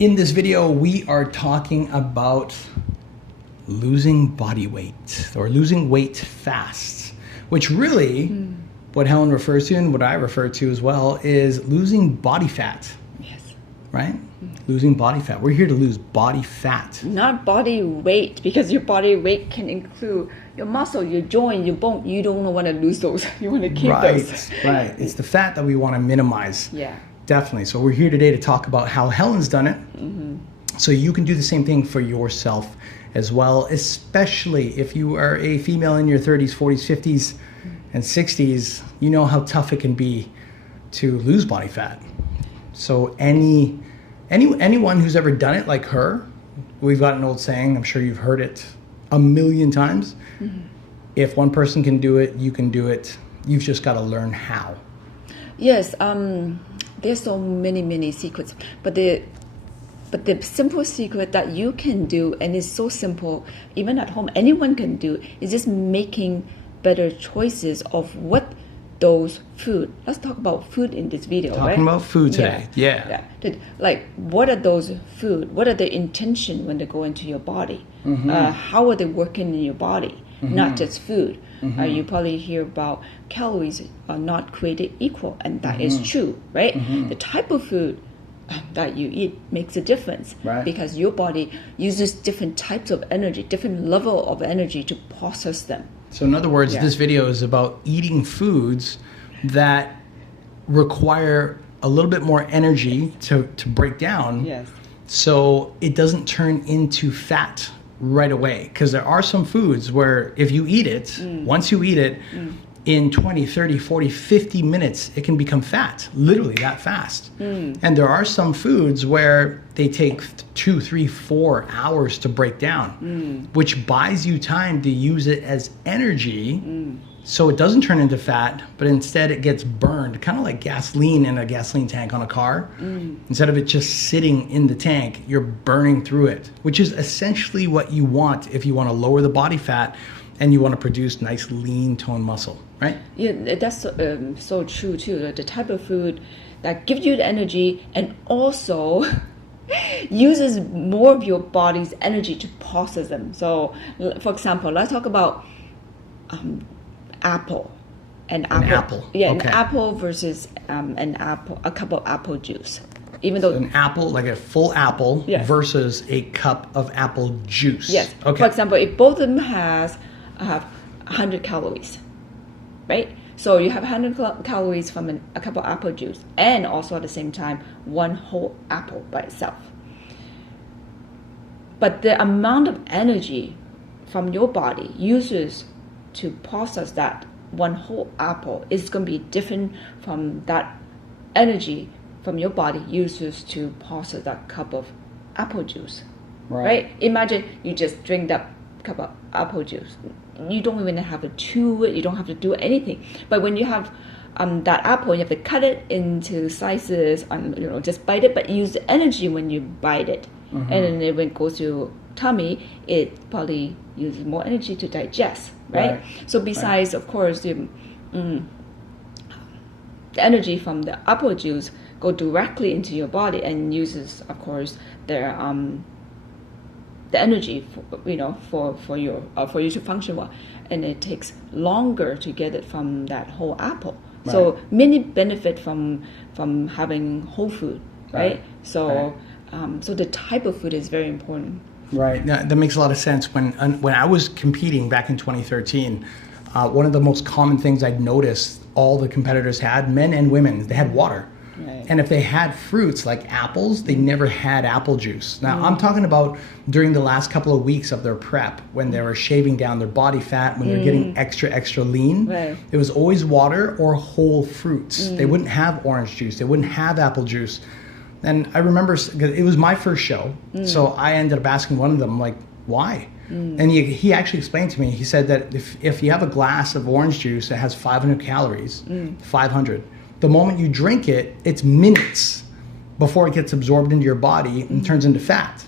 In this video, we are talking about losing body weight or losing weight fast, which really what Helen refers to and what I refer to as well is losing body fat. Yes. Right? Losing body fat. We're here to lose body fat. Not body weight, because your body weight can include your muscle, your joint, your bone. You don't want to lose those. You want to keep those. Right. It's the fat that we want to minimize. Yeah. Definitely. So we're here today to talk about how Helen's done it. So you can do the same thing for yourself as well, especially if you are a female in your 30s, 40s, 50s, and 60s. You know how tough it can be to lose body fat. So anyone who's ever done it like her, we've got an old saying, I'm sure you've heard it a million times. If one person can do it, you can do it. You've just got to learn how. Yes. There's so many secrets, but the simple secret that you can do, and it's so simple, even at home, anyone can do, is just making better choices of what those food. Let's talk about food in this video. Talking about food today. Yeah. Like, what are those food? What are the intention when they go into your body? How are they working in your body? Not just food. You probably hear about calories are not created equal, and that is true, right? The type of food that you eat makes a difference, because your body uses different types of energy, different level of energy to process them. So in other words, this video is about eating foods that require a little bit more energy to break down. Yes. So it doesn't turn into fat right away, because there are some foods where if you eat it, once you eat it, in 20, 30, 40, 50 minutes, it can become fat, literally that fast. And there are some foods where they take 2, 3, 4 hours to break down, which buys you time to use it as energy. So it doesn't turn into fat, but instead it gets burned, kind of like gasoline in a gasoline tank on a car. Instead of it just sitting in the tank, you're burning through it, which is essentially what you want if you want to lower the body fat and you want to produce nice lean toned muscle, right? Yeah, that's so true too. The type of food that gives you the energy and also uses more of your body's energy to process them. So, for example, let's talk about apple. An apple. Yeah, okay. An apple versus a cup of apple juice. Even though an apple, like a full apple, versus a cup of apple juice. Yes. Okay. For example, if both of them have 100 calories, right? So you have 100 calories from a cup of apple juice, and also at the same time, one whole apple by itself. But the amount of energy from your body uses to process that one whole apple is going to be different from that energy from your body uses to process that cup of apple juice, right? Imagine you just drink that cup of apple juice. You don't even have to chew it. You don't have to do anything. But when you have that apple, you have to cut it into slices and just bite it. But use the energy when you bite it, and then when it goes to tummy, it probably uses more energy to digest, right? So besides, of course, the energy from the apple juice go directly into your body and uses, of course, their the energy for you to function well, and it takes longer to get it from that whole apple. So many benefit from having whole food, right? So so the type of food is very important. Right. Now, that makes a lot of sense. When I was competing back in 2013, one of the most common things I'd noticed all the competitors had, men and women, they had water. And if they had fruits like apples, they never had apple juice. Now, I'm talking about during the last couple of weeks of their prep, when they were shaving down their body fat, when they're getting extra lean. It was always water or whole fruits. They wouldn't have orange juice. They wouldn't have apple juice. And I remember it was my first show, so I ended up asking one of them, like, why? And he actually explained to me, he said that if you have a glass of orange juice that has 500 calories, 500, the moment you drink it, it's minutes before it gets absorbed into your body and turns into fat.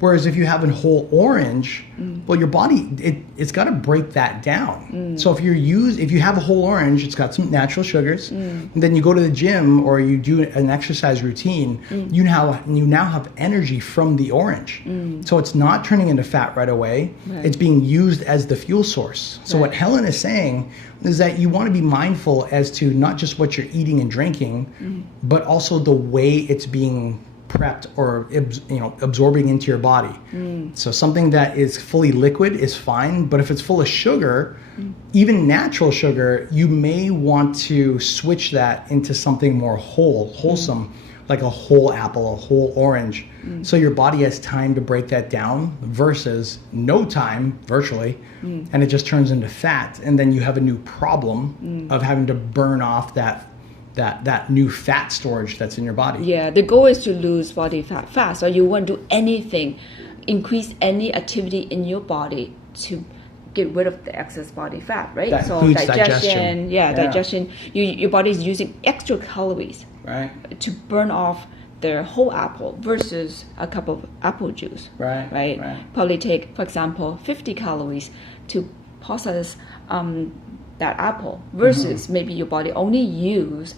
Whereas if you have a whole orange, well, your body, it's got to break that down. So if you have a whole orange, it's got some natural sugars, and then you go to the gym or you do an exercise routine, you now have energy from the orange. So it's not turning into fat right away. Right. It's being used as the fuel source. So what Helen is saying is that you want to be mindful as to not just what you're eating and drinking, but also the way it's being prepped or absorbing into your body. So something that is fully liquid is fine, but if it's full of sugar, even natural sugar, you may want to switch that into something more wholesome, like a whole apple, a whole orange. So your body has time to break that down versus no time, virtually, and it just turns into fat. And then you have a new problem of having to burn off that new fat storage that's in your body. Yeah, the goal is to lose body fat fast. So you won't do anything, increase any activity in your body to get rid of the excess body fat, right? That so includes digestion. Digestion. Your body is using extra calories, Right. to burn off the whole apple versus a cup of apple juice. Right. Probably take, for example, 50 calories to process that apple versus maybe your body only use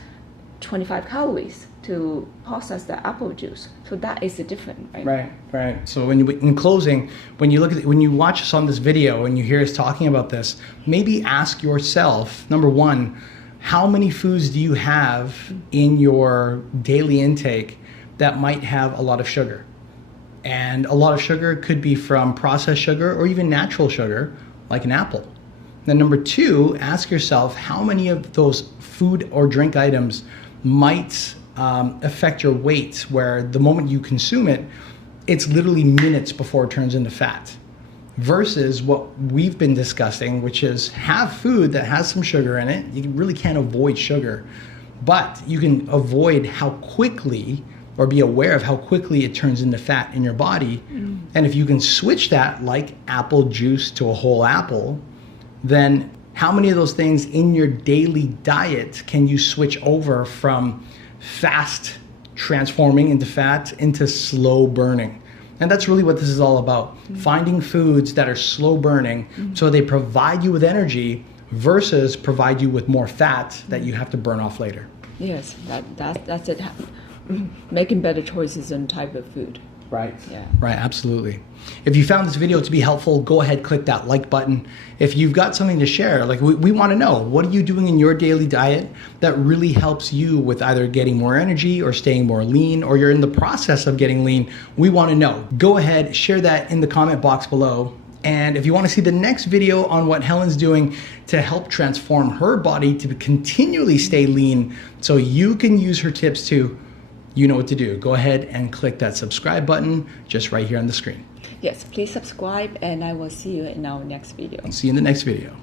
25 calories to process the apple juice. So that is the difference, right? Right. So in closing, when you watch us on this video and you hear us talking about this, maybe ask yourself, number one, how many foods do you have in your daily intake that might have a lot of sugar? And a lot of sugar could be from processed sugar or even natural sugar, like an apple. Then number two, ask yourself how many of those food or drink items might affect your weight, where the moment you consume it, it's literally minutes before it turns into fat. Versus what we've been discussing, which is have food that has some sugar in it. You really can't avoid sugar, but you can avoid how quickly, or be aware of how quickly it turns into fat in your body. And if you can switch that, like apple juice to a whole apple, then how many of those things in your daily diet can you switch over from fast transforming into fat into slow burning? And that's really what this is all about. Finding foods that are slow burning so they provide you with energy versus provide you with more fat that you have to burn off later. Yes, that's it. Making better choices in type of food. Right. Yeah. Right, absolutely. If you found this video to be helpful, go ahead, click that like button. If you've got something to share, like we want to know, what are you doing in your daily diet that really helps you with either getting more energy or staying more lean, or you're in the process of getting lean? We want to know. Go ahead, share that in the comment box below. And if you want to see the next video on what Helen's doing to help transform her body to continually stay lean so you can use her tips too, you know what to do. Go ahead and click that subscribe button just right here on the screen. Yes, please subscribe, and I will see you in our next video. See you in the next video.